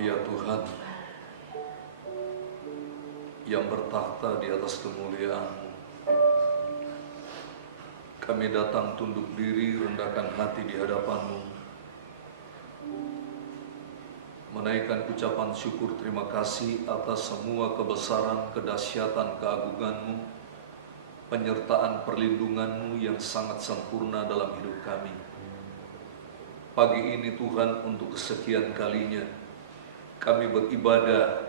Ya Tuhan yang bertakhta di atas kemuliaan, kami datang tunduk diri, rendahkan hati di hadapan-Mu, menaikkan ucapan syukur terima kasih atas semua kebesaran, kedahsyatan, keagungan-Mu, penyertaan perlindungan-Mu yang sangat sempurna dalam hidup kami. Pagi ini Tuhan, untuk kesekian kalinya kami beribadah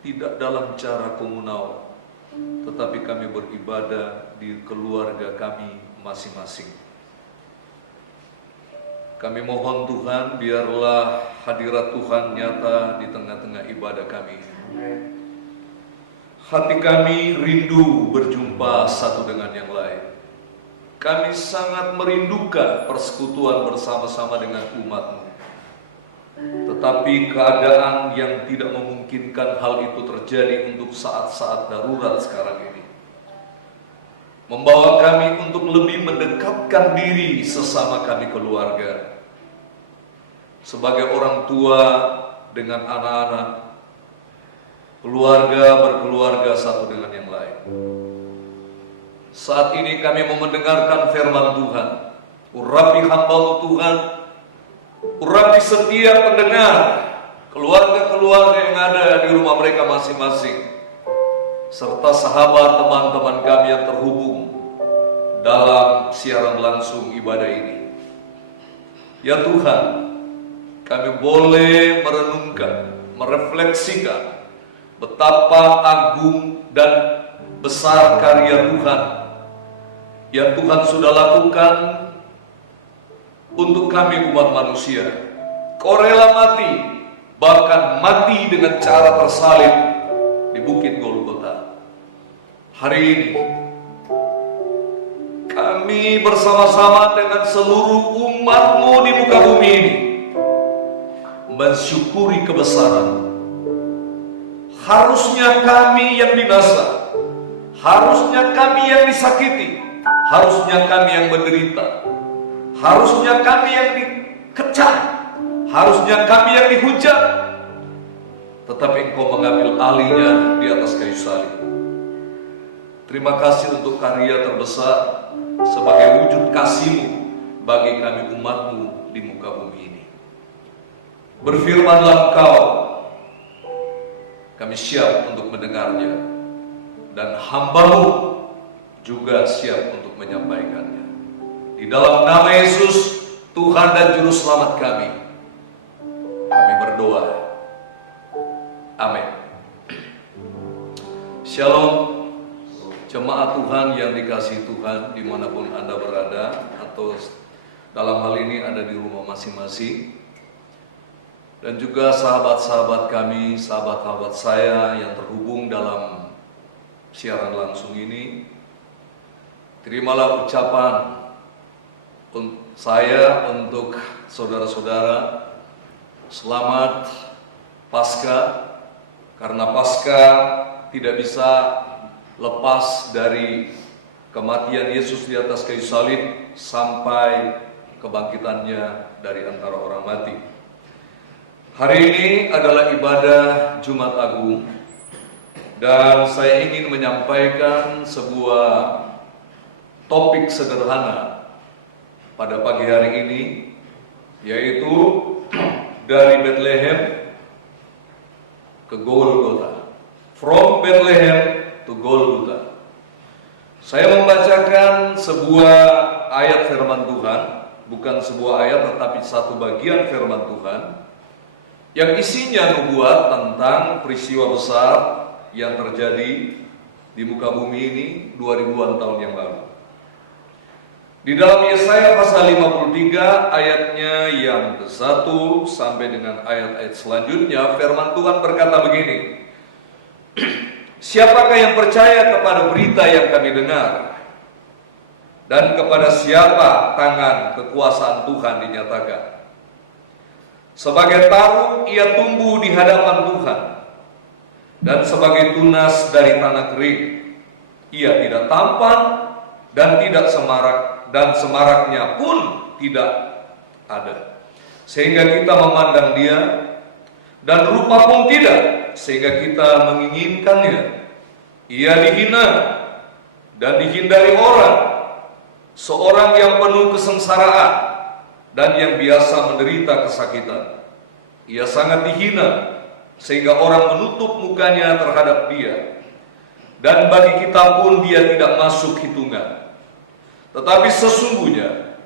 tidak dalam cara komunal, tetapi kami beribadah di keluarga kami masing-masing. Kami mohon Tuhan, biarlah hadirat Tuhan nyata di tengah-tengah ibadah kami. Hati kami rindu berjumpa satu dengan yang lain. Kami sangat merindukan persekutuan bersama-sama dengan umat-Mu. Tetapi keadaan yang tidak memungkinkan hal itu terjadi untuk saat-saat darurat sekarang ini membawa kami untuk lebih mendekatkan diri sesama kami keluarga. Sebagai orang tua dengan anak-anak, keluarga berkeluarga satu dengan yang lain. Saat ini kami mau mendengarkan firman Tuhan. Urapi hamba-Mu Tuhan, urapi setiap pendengar, keluarga-keluarga yang ada di rumah mereka masing-masing, serta sahabat teman-teman kami yang terhubung dalam siaran langsung ibadah ini. Ya Tuhan, kami boleh merenungkan, merefleksikan betapa agung dan besar karya Tuhan yang Tuhan sudah lakukan untuk kami umat manusia. Kau rela mati, bahkan mati dengan cara tersalib di Bukit Golgota. Hari ini kami bersama-sama dengan seluruh umat-Mu di muka bumi ini mensyukuri kebesaran. Harusnya kami yang binasa, harusnya kami yang disakiti, harusnya kami yang menderita, harusnya kami yang dikecam, harusnya kami yang dihujat, tetapi Engkau mengambil alihnya di atas kayu salib. Terima kasih untuk karya terbesar sebagai wujud kasih-Mu bagi kami umat-Mu di muka bumi ini. Berfirmanlah Engkau, kami siap untuk mendengarnya, dan hamba-Mu juga siap untuk menyampaikannya. Di dalam nama Yesus, Tuhan dan Juru Selamat kami berdoa. Amin. Shalom, jemaat Tuhan yang dikasihi Tuhan dimanapun Anda berada, atau dalam hal ini ada di rumah masing-masing. Dan juga sahabat-sahabat kami, sahabat-sahabat saya yang terhubung dalam siaran langsung ini. Terimalah ucapan saya untuk saudara-saudara, selamat Paskah, karena Paskah tidak bisa lepas dari kematian Yesus di atas kayu salib sampai kebangkitannya dari antara orang mati. Hari ini adalah ibadah Jumat Agung, dan saya ingin menyampaikan sebuah topik sederhana pada pagi hari ini, yaitu dari Bethlehem ke Golgota. From Bethlehem to Golgota. Saya membacakan sebuah ayat firman Tuhan, bukan sebuah ayat tetapi satu bagian firman Tuhan yang isinya nubuat tentang peristiwa besar yang terjadi di muka bumi ini 2000-an tahun yang lalu. Di dalam Yesaya pasal 53 ayatnya yang ke-1 sampai dengan ayat-ayat selanjutnya, firman Tuhan berkata begini. Siapakah yang percaya kepada berita yang kami dengar? Dan kepada siapa tangan kekuasaan Tuhan dinyatakan? Sebagai tarung ia tumbuh di hadapan Tuhan, dan sebagai tunas dari tanah kering. Ia tidak tampan dan tidak semarak, dan semaraknya pun tidak ada. Sehingga kita memandang dia dan rupa pun tidak, sehingga kita menginginkannya. Ia dihina dan dihindari orang, seorang yang penuh kesengsaraan dan yang biasa menderita kesakitan. Ia sangat dihina, sehingga orang menutup mukanya terhadap dia. Dan bagi kita pun dia tidak masuk hitungan. Tetapi sesungguhnya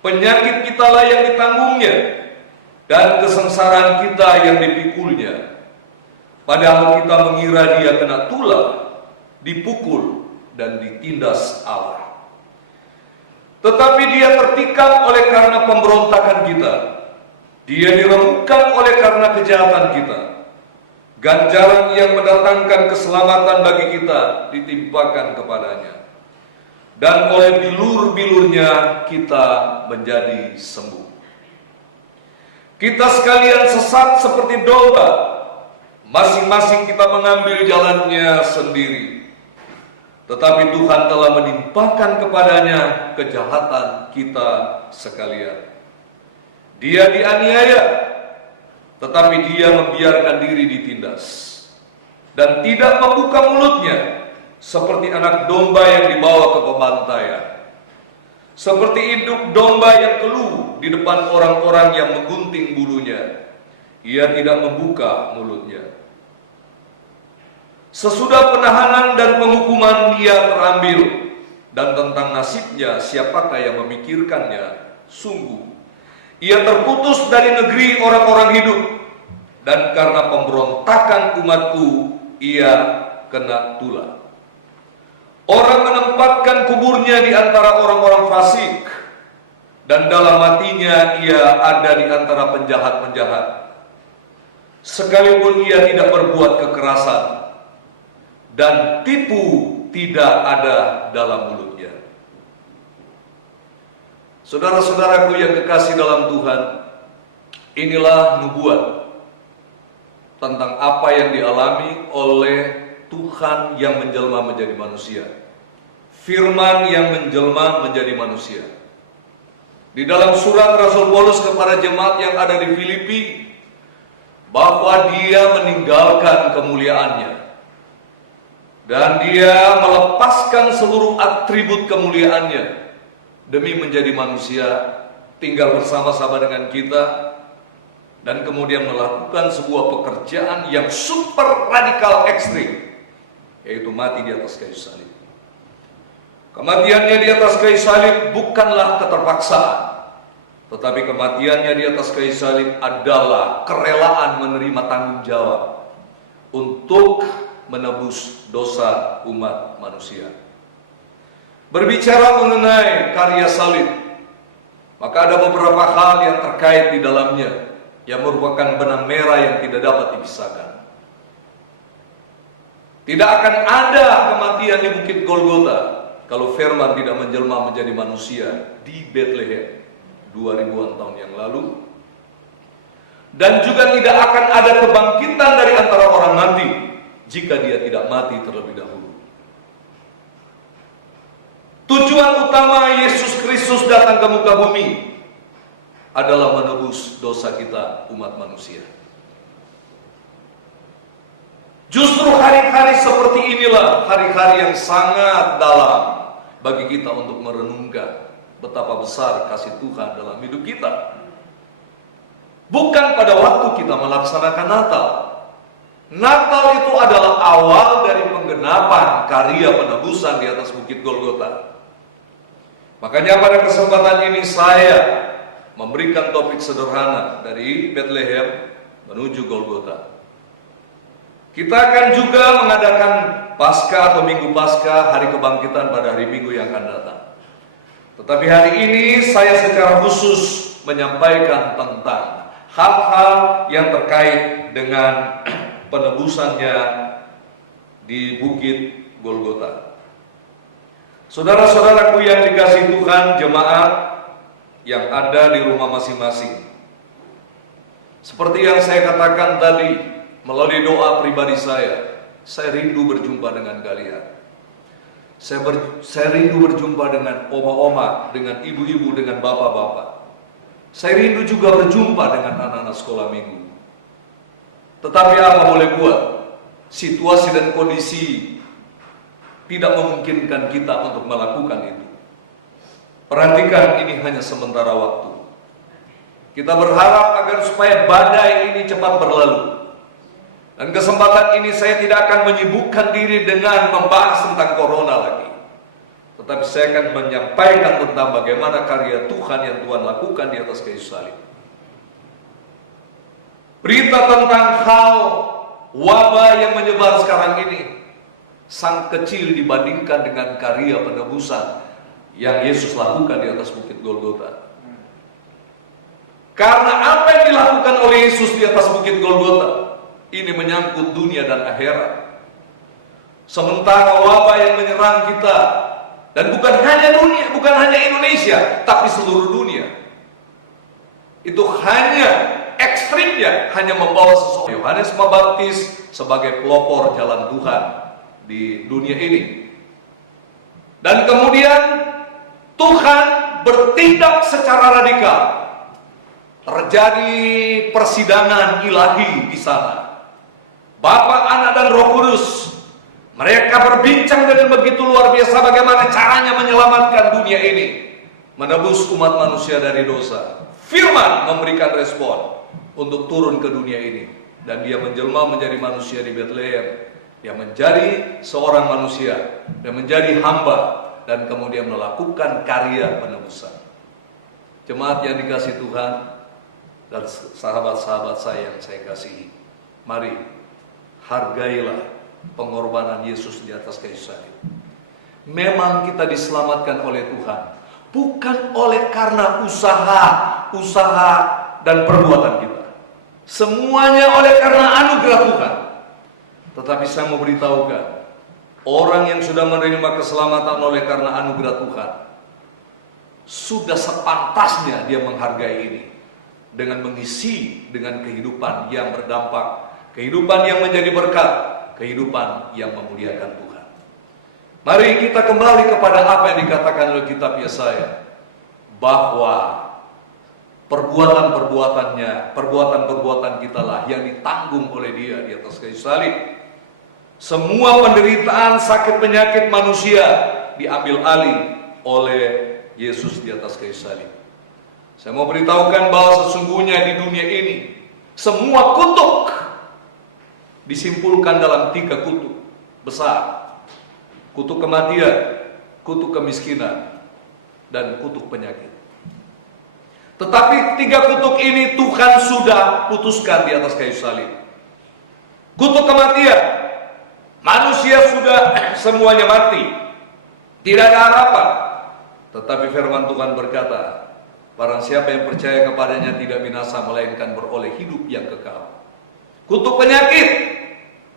penyakit kitalah yang ditanggungnya, dan kesengsaraan kita yang dipikulnya. Padahal kita mengira dia kena tulah, dipukul, dan ditindas Allah. Tetapi dia tertikam oleh karena pemberontakan kita. Dia diremukkan oleh karena kejahatan kita. Ganjaran yang mendatangkan keselamatan bagi kita ditimpakan kepadanya. Dan oleh bilur-bilurnya kita menjadi sembuh. Kita sekalian sesat seperti domba, masing-masing kita mengambil jalannya sendiri. Tetapi Tuhan telah menimpakan kepadanya kejahatan kita sekalian. Dia dianiaya, tetapi dia membiarkan diri ditindas, dan tidak membuka mulutnya, seperti anak domba yang dibawa ke pembantaian. Seperti induk domba yang keluh di depan orang-orang yang menggunting bulunya, ia tidak membuka mulutnya. Sesudah penahanan dan penghukuman ia terambil, dan tentang nasibnya siapakah yang memikirkannya? Sungguh, ia terputus dari negeri orang-orang hidup, dan karena pemberontakan umatku, ia kena tulah. Orang menempatkan kuburnya di antara orang-orang fasik, dan dalam hatinya ia ada di antara penjahat-penjahat. Sekalipun ia tidak berbuat kekerasan, dan tipu tidak ada dalam mulutnya. Saudara-saudaraku yang kekasih dalam Tuhan, inilah nubuat tentang apa yang dialami oleh Tuhan yang menjelma menjadi manusia. Firman yang menjelma menjadi manusia. Di dalam surat Rasul Paulus kepada jemaat yang ada di Filipi, bahwa dia meninggalkan kemuliaannya, dan dia melepaskan seluruh atribut kemuliaannya demi menjadi manusia, tinggal bersama-sama dengan kita, dan kemudian melakukan sebuah pekerjaan yang super radikal ekstrim, yaitu mati di atas kayu salib. Kematiannya di atas kayu salib bukanlah keterpaksaan, tetapi kematiannya di atas kayu salib adalah kerelaan menerima tanggung jawab untuk menebus dosa umat manusia. Berbicara mengenai karya salib, maka ada beberapa hal yang terkait di dalamnya yang merupakan benang merah yang tidak dapat dipisahkan. Tidak akan ada kematian di Bukit Golgota kalau firman tidak menjelma menjadi manusia di Bethlehem 2000-an tahun yang lalu. Dan juga tidak akan ada kebangkitan dari antara orang mati jika dia tidak mati terlebih dahulu. Tujuan utama Yesus Kristus datang ke muka bumi adalah menebus dosa kita umat manusia. Justru hari-hari seperti inilah hari-hari yang sangat dalam bagi kita untuk merenungkan betapa besar kasih Tuhan dalam hidup kita. Bukan pada waktu kita melaksanakan Natal. Natal itu adalah awal dari penggenapan karya penebusan di atas Bukit Golgota. Makanya pada kesempatan ini saya memberikan topik sederhana dari Bethlehem menuju Golgota. Kita akan juga mengadakan Paskah atau Minggu Paskah, hari kebangkitan pada hari Minggu yang akan datang. Tetapi hari ini saya secara khusus menyampaikan tentang hal-hal yang terkait dengan penebusannya di Bukit Golgota. Saudara-saudaraku yang dikasihi Tuhan, jemaat yang ada di rumah masing-masing, seperti yang saya katakan tadi melalui doa pribadi saya rindu berjumpa dengan kalian. Saya rindu berjumpa dengan oma-oma, dengan ibu-ibu, dengan bapak-bapak. Saya rindu juga berjumpa dengan anak-anak sekolah minggu. Tetapi apa boleh buat? Situasi dan kondisi tidak memungkinkan kita untuk melakukan itu. Perhatikan, ini hanya sementara waktu. Kita berharap agar supaya badai ini cepat berlalu. Dan kesempatan ini saya tidak akan menyibukkan diri dengan membahas tentang corona lagi. Tetapi saya akan menyampaikan tentang bagaimana karya Tuhan yang Tuhan lakukan di atas kayu salib. Berita tentang hal wabah yang menyebar sekarang ini sangat kecil dibandingkan dengan karya penebusan yang Yesus lakukan di atas bukit Golgota. Karena apa yang dilakukan oleh Yesus di atas bukit Golgota ini menyangkut dunia dan akhirat. Sementara wabah yang menyerang kita, dan bukan hanya dunia, bukan hanya Indonesia, tapi seluruh dunia, itu hanya ekstrimnya hanya membawa seseorang. Yohanes Pembaptis sebagai pelopor jalan Tuhan di dunia ini. Dan kemudian Tuhan bertindak secara radikal. Terjadi persidangan ilahi di sana. Bapa, Anak, dan Roh Kudus, mereka berbincang dengan begitu luar biasa bagaimana caranya menyelamatkan dunia ini, menebus umat manusia dari dosa. Firman memberikan respon untuk turun ke dunia ini, dan dia menjelma menjadi manusia di Bethlehem. Dia menjadi seorang manusia dan menjadi hamba, dan kemudian melakukan karya penebusan. Jemaat yang dikasihi Tuhan dan sahabat-sahabat saya yang saya kasihi, mari hargailah pengorbanan Yesus di atas kayu salib. Memang kita diselamatkan oleh Tuhan, bukan oleh karena usaha dan perbuatan kita. Semuanya oleh karena anugerah Tuhan. Tetapi saya mau beritahukan, orang yang sudah menerima keselamatan oleh karena anugerah Tuhan, sudah sepantasnya dia menghargai ini dengan mengisi dengan kehidupan yang berdampak, kehidupan yang menjadi berkat, kehidupan yang memuliakan Tuhan. Mari kita kembali kepada apa yang dikatakan oleh kitab Yesaya, bahwa perbuatan-perbuatan kita lah yang ditanggung oleh Dia di atas kayu salib. Semua penderitaan, sakit, penyakit manusia diambil alih oleh Yesus di atas kayu salib. Saya mau beritahukan bahwa sesungguhnya di dunia ini semua kutuk disimpulkan dalam 3 kutuk besar: kutuk kematian, kutuk kemiskinan, dan kutuk penyakit. Tetapi 3 kutuk ini Tuhan sudah putuskan di atas kayu salib. Kutuk kematian, manusia sudah semuanya mati, tidak ada harapan. Tetapi firman Tuhan berkata, barang siapa yang percaya kepadanya tidak binasa, melainkan beroleh hidup yang kekal. Kutuk penyakit,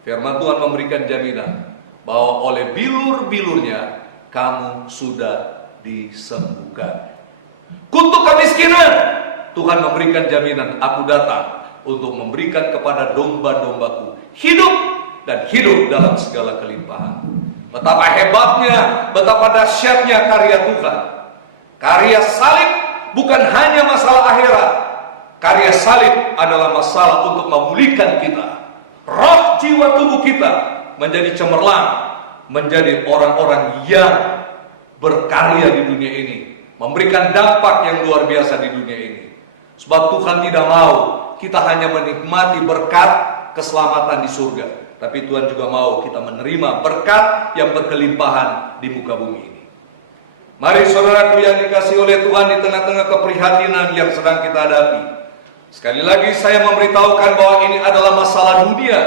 firman Tuhan memberikan jaminan bahwa oleh bilur-bilurnya kamu sudah disembuhkan. Kutuk kemiskinan, Tuhan memberikan jaminan, aku datang untuk memberikan kepada domba-dombaku hidup dan hidup dalam segala kelimpahan. Betapa hebatnya, betapa dahsyatnya karya Tuhan. Karya salib bukan hanya masalah akhirat. Karya salib adalah masalah untuk memulihkan kita. Roh, jiwa, tubuh kita menjadi cemerlang, menjadi orang-orang yang berkarya di dunia ini, memberikan dampak yang luar biasa di dunia ini. Sebab Tuhan tidak mau kita hanya menikmati berkat keselamatan di surga, tapi Tuhan juga mau kita menerima berkat yang berkelimpahan di muka bumi ini. Mari saudaraku yang dikasihi oleh Tuhan, di tengah-tengah keprihatinan yang sedang kita hadapi, sekali lagi saya memberitahukan bahwa ini adalah masalah dunia,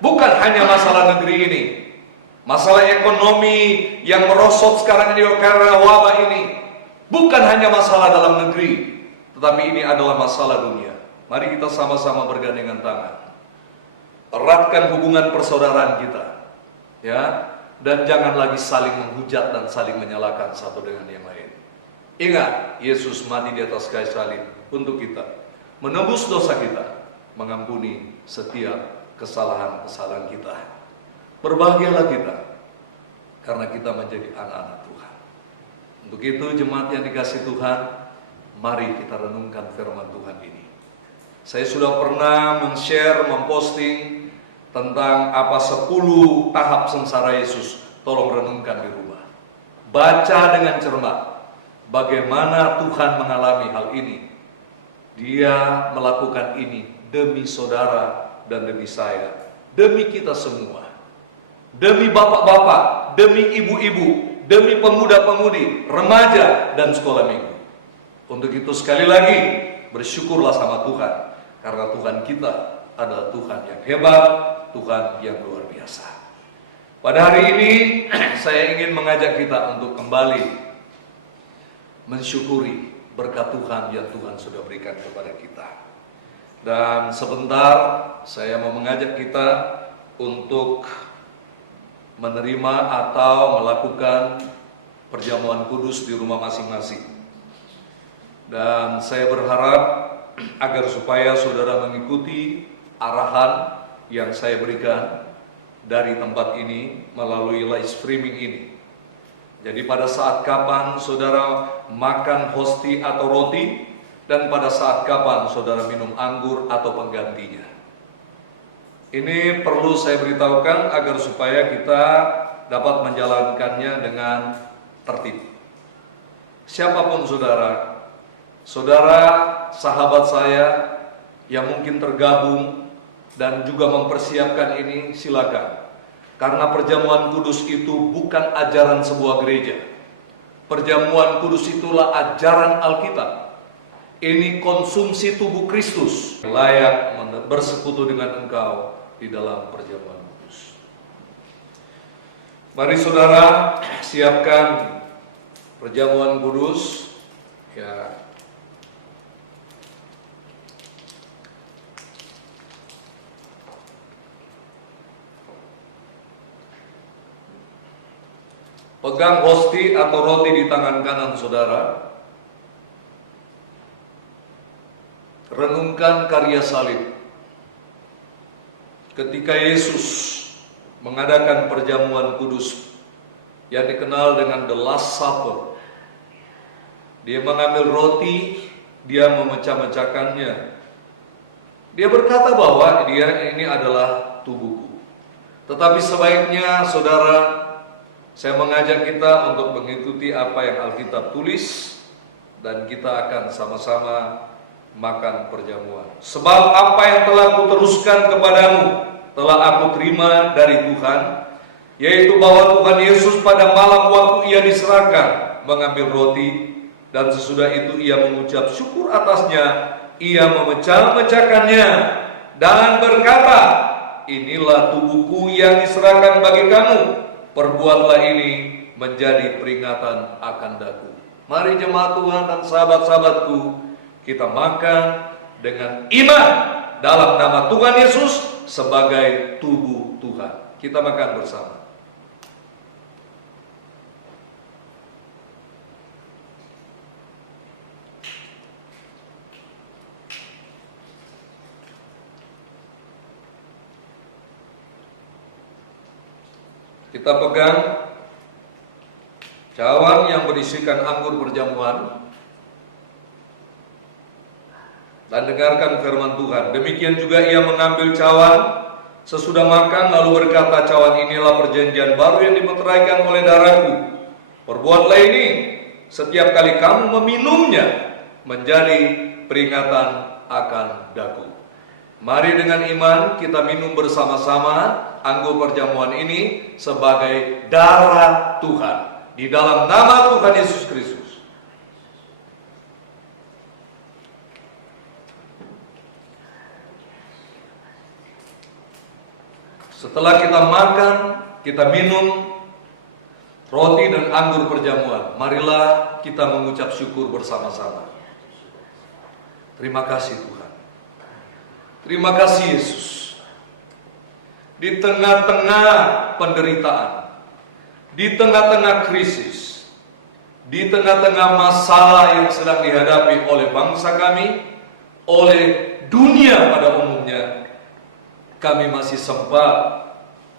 bukan hanya masalah negeri ini. Masalah ekonomi yang merosot sekarang ini karena wabah ini bukan hanya masalah dalam negeri, tetapi ini adalah masalah dunia. Mari kita sama-sama bergandengan tangan, eratkan hubungan persaudaraan kita, ya, dan jangan lagi saling menghujat dan saling menyalahkan satu dengan yang lain. Ingat, Yesus mati di atas kayu salib untuk kita, menebus dosa kita, mengampuni setiap kesalahan-kesalahan kita. Berbahagialah kita, karena kita menjadi anak-anak Tuhan. Untuk itu, jemaat yang dikasihi Tuhan, mari kita renungkan firman Tuhan ini. Saya sudah pernah men-share, memposting tentang apa 10 tahap sengsara Yesus. Tolong renungkan di rumah. Baca dengan cermat bagaimana Tuhan mengalami hal ini. Dia melakukan ini demi saudara dan demi saya, demi kita semua, demi bapak-bapak, demi ibu-ibu, demi pemuda-pemudi, remaja, dan sekolah minggu. Untuk itu sekali lagi, bersyukurlah sama Tuhan, karena Tuhan kita adalah Tuhan yang hebat, Tuhan yang luar biasa. Pada hari ini, saya ingin mengajak kita untuk kembali mensyukuri berkat Tuhan yang Tuhan sudah berikan kepada kita. Dan sebentar, saya mau mengajak kita untuk menerima atau melakukan perjamuan kudus di rumah masing-masing. Dan saya berharap agar supaya saudara mengikuti arahan yang saya berikan dari tempat ini melalui live streaming ini. Jadi pada saat kapan saudara makan hosti atau roti, dan pada saat kapan saudara minum anggur atau penggantinya. Ini perlu saya beritahukan agar supaya kita dapat menjalankannya dengan tertib. Siapapun saudara, sahabat saya yang mungkin tergabung dan juga mempersiapkan ini, silakan. Karena perjamuan kudus itu bukan ajaran sebuah gereja. Perjamuan kudus itulah ajaran Alkitab. Ini konsumsi tubuh Kristus, layak bersekutu dengan engkau di dalam perjamuan kudus. Mari saudara, siapkan perjamuan kudus. Ya. Pegang hosti atau roti di tangan kanan saudara. Renungkan karya salib. Ketika Yesus mengadakan perjamuan kudus yang dikenal dengan the Last Supper, dia mengambil roti, dia memecah-mecahkannya. Dia berkata bahwa ini adalah tubuhku. Tetapi sebaiknya saudara, saya mengajak kita untuk mengikuti apa yang Alkitab tulis, dan kita akan sama-sama makan perjamuan. Sebab apa yang telah kuteruskan kepadamu telah aku terima dari Tuhan, yaitu bahwa Tuhan Yesus pada malam waktu ia diserahkan mengambil roti, dan sesudah itu ia mengucap syukur atasnya, ia memecah-mecahkannya dan berkata, inilah tubuhku yang diserahkan bagi kamu, perbuatlah ini menjadi peringatan akan daku. Mari jemaat Tuhan dan sahabat-sahabatku, kita makan dengan iman dalam nama Tuhan Yesus sebagai tubuh Tuhan. Kita makan bersama. Kita pegang cawan yang berisikan anggur perjamuan dan dengarkan firman Tuhan. Demikian juga ia mengambil cawan sesudah makan lalu berkata, cawan inilah perjanjian baru yang dimeteraikan oleh darahku. Perbuatlah ini setiap kali kamu meminumnya menjadi peringatan akan daku. Mari dengan iman kita minum bersama-sama anggur perjamuan ini sebagai darah Tuhan di dalam nama Tuhan Yesus Kristus. Setelah kita makan, kita minum roti dan anggur perjamuan, marilah kita mengucap syukur bersama-sama. Terima kasih Tuhan. Terima kasih Yesus. Di tengah-tengah penderitaan, di tengah-tengah krisis, di tengah-tengah masalah yang sedang dihadapi oleh bangsa kami, oleh dunia pada umumnya, kami masih sempat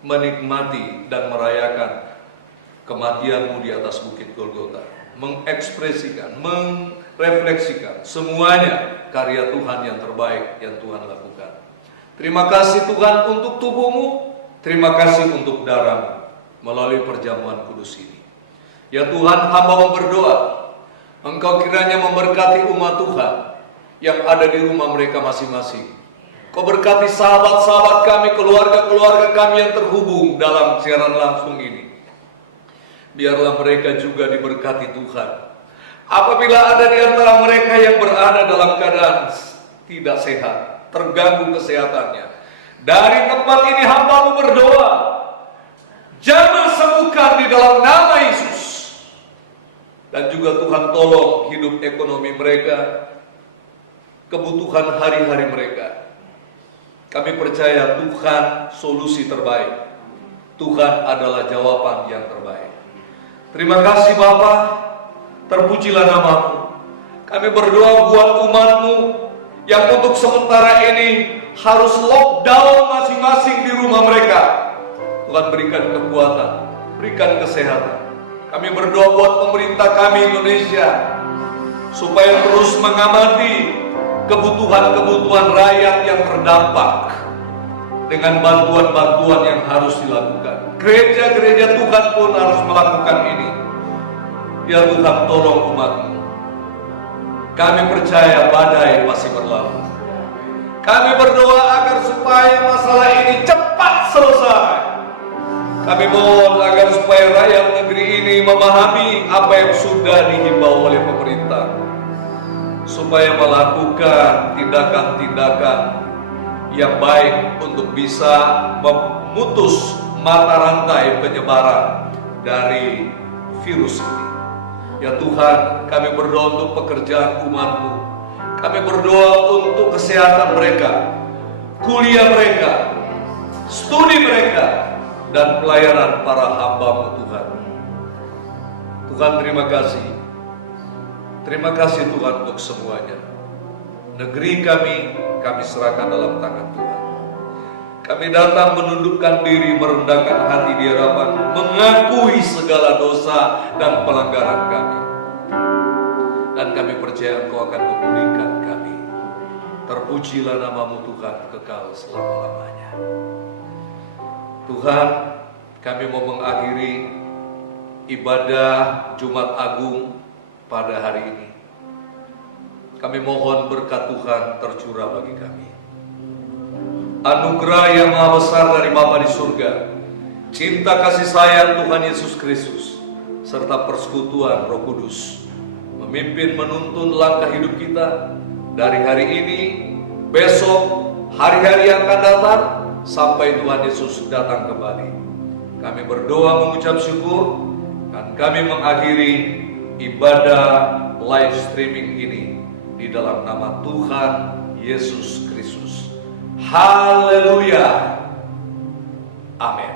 menikmati dan merayakan kematian-Mu di atas bukit Golgota, mengekspresikan, merefleksikan semuanya karya Tuhan yang terbaik yang Tuhan lakukan. Terima kasih Tuhan untuk tubuh-Mu, terima kasih untuk darah-Mu melalui perjamuan kudus ini. Ya Tuhan, hamba mau berdoa, Engkau kiranya memberkati umat Tuhan yang ada di rumah mereka masing-masing. Kau berkati sahabat-sahabat kami, keluarga-keluarga kami yang terhubung dalam siaran langsung ini. Biarlah mereka juga diberkati Tuhan. Apabila ada di antara mereka yang berada dalam keadaan tidak sehat, terganggu kesehatannya, dari tempat ini hamba-Mu berdoa, jamah sembuhkan di dalam nama Yesus. Dan juga Tuhan tolong hidup ekonomi mereka, kebutuhan hari-hari mereka. Kami percaya Tuhan solusi terbaik. Tuhan adalah jawaban yang terbaik. Terima kasih Bapa, terpujilah nama-Mu. Kami berdoa buat umat-Mu yang untuk sementara ini harus lockdown masing-masing di rumah mereka. Tuhan berikan kekuatan, berikan kesehatan. Kami berdoa buat pemerintah kami Indonesia, supaya terus mengamati kebutuhan-kebutuhan rakyat yang terdampak dengan bantuan-bantuan yang harus dilakukan. Gereja-gereja Tuhan pun harus melakukan ini. Ya Tuhan, tolong umat-Mu. Kami percaya badai pasti berlalu. Kami berdoa agar supaya masalah ini cepat selesai. Kami mohon agar supaya rakyat negeri ini memahami apa yang sudah dihimbau oleh pemerintah, supaya melakukan tindakan-tindakan yang baik untuk bisa memutus mata rantai penyebaran dari virus ini. Ya Tuhan, kami berdoa untuk pekerjaan umat-Mu. Kami berdoa untuk kesehatan mereka, kuliah mereka, studi mereka, dan pelayanan para hamba-Mu Tuhan. Tuhan, terima kasih. Terima kasih Tuhan untuk semuanya. Negeri kami serahkan dalam tangan Tuhan. Kami datang menundukkan diri, merendahkan hati di hadapan, mengakui segala dosa dan pelanggaran kami. Dan kami percaya Engkau akan memulihkan kami. Terpujilah nama-Mu Tuhan kekal selama-lamanya. Tuhan, kami mau mengakhiri ibadah Jumat Agung pada hari ini. Kami mohon berkat Tuhan tercurah bagi kami. Anugerah yang maha besar dari Bapa di surga, cinta kasih sayang Tuhan Yesus Kristus, serta persekutuan Roh Kudus memimpin menuntun langkah hidup kita dari hari ini, besok, hari-hari yang akan datang, sampai Tuhan Yesus datang kembali. Kami berdoa mengucap syukur, dan kami mengakhiri ibadah live streaming ini di dalam nama Tuhan Yesus Kristus. Haleluya. Amin.